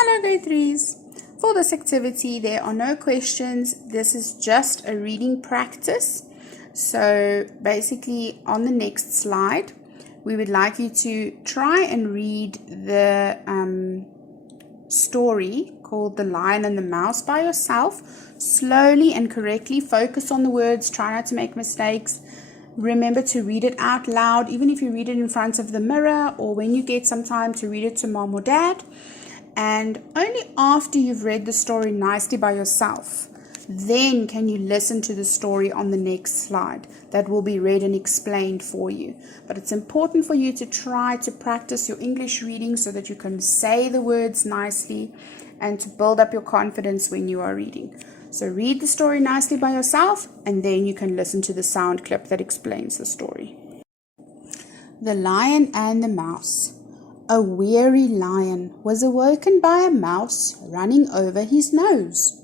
Hello grade 3s. For this activity there are no questions. This is just a reading practice. So basically on the next slide we would like you to try and read the story called The Lion and the Mouse by yourself, slowly and correctly. Focus on the words, try not to make mistakes. Remember to read it out loud, even if you read it in front of the mirror or when you get some time to read it to mom or dad. And only after you've read the story nicely by yourself, then can you listen to the story on the next slide that will be read and explained for you. But it's important for you to try to practice your English reading so that you can say the words nicely and to build up your confidence when you are reading. So read the story nicely by yourself and then you can listen to the sound clip that explains the story. The Lion and the Mouse. A weary lion was awoken by a mouse running over his nose.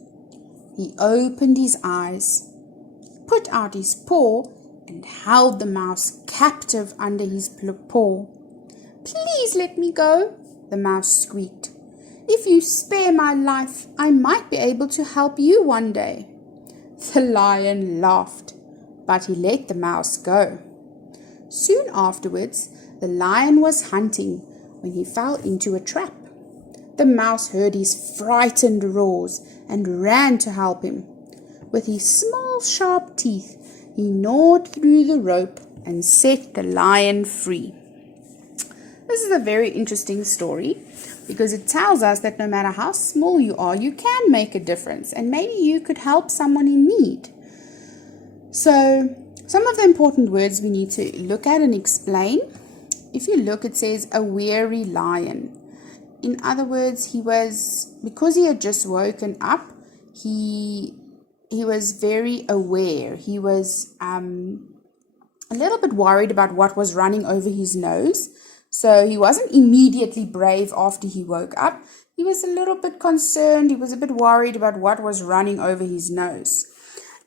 He opened his eyes, put out his paw, and held the mouse captive under his paw. "Please let me go," the mouse squeaked. "If you spare my life, I might be able to help you one day." The lion laughed, but he let the mouse go. Soon afterwards, the lion was hunting when he fell into a trap. The mouse heard his frightened roars and ran to help him. With his small sharp teeth, he gnawed through the rope and set the lion free. This is a very interesting story because it tells us that no matter how small you are, you can make a difference and maybe you could help someone in need. So, some of the important words we need to look at and explain. If you look, it says a weary lion. In other words, because he had just woken up, he was very aware. He was a little bit worried about what was running over his nose. So he wasn't immediately brave after he woke up. He was a little bit concerned. He was a bit worried about what was running over his nose.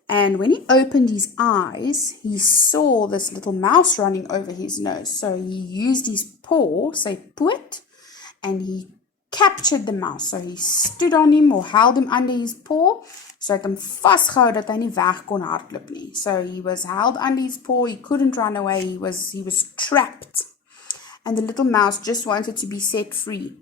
And when he opened his eyes, he saw this little mouse running over his nose. So he used his paw, sy poot, and he captured the mouse. So he stood on him or held him under his paw, so hy het hom vasgehou dat hy nie weg kon hardloop nie. So he was held under his paw, he couldn't run away, he was trapped. And the little mouse just wanted to be set free.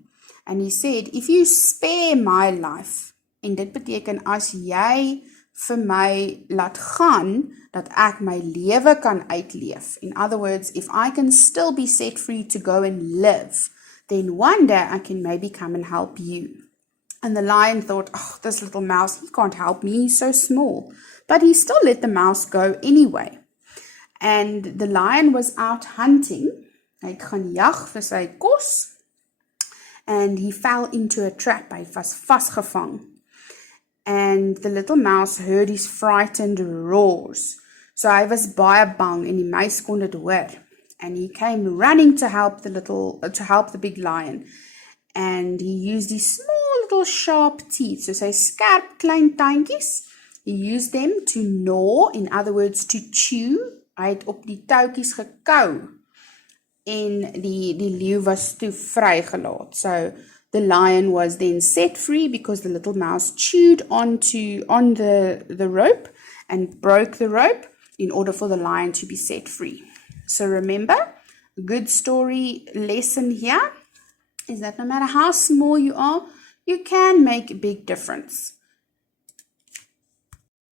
And he said, "If you spare my life," en dit beteken as jy vir my laat gaan, dat ek my lewe kan uitleef. In other words, if I can still be set free to go and live, then one day I can maybe come and help you. And the lion thought, "Oh, this little mouse, he can't help me, he's so small." But he still let the mouse go anyway. And the lion was out hunting. Hy het gaan jag vir sy kos. And he fell into a trap. Hy was vasgevang. And the little mouse heard his frightened roars. So hy was baie bang en die muis kon dit hoor. And he came running to help the big lion. And he used his small little sharp teeth, so sy skerp klein tandjies. He used them to gnaw, in other words to chew. Hy het op die touwtjies gekou. En die leeu was toe vrygelaat. So the lion was then set free because the little mouse chewed on the rope and broke the rope in order for the lion to be set free. So remember, a good story lesson here is that no matter how small you are, you can make a big difference.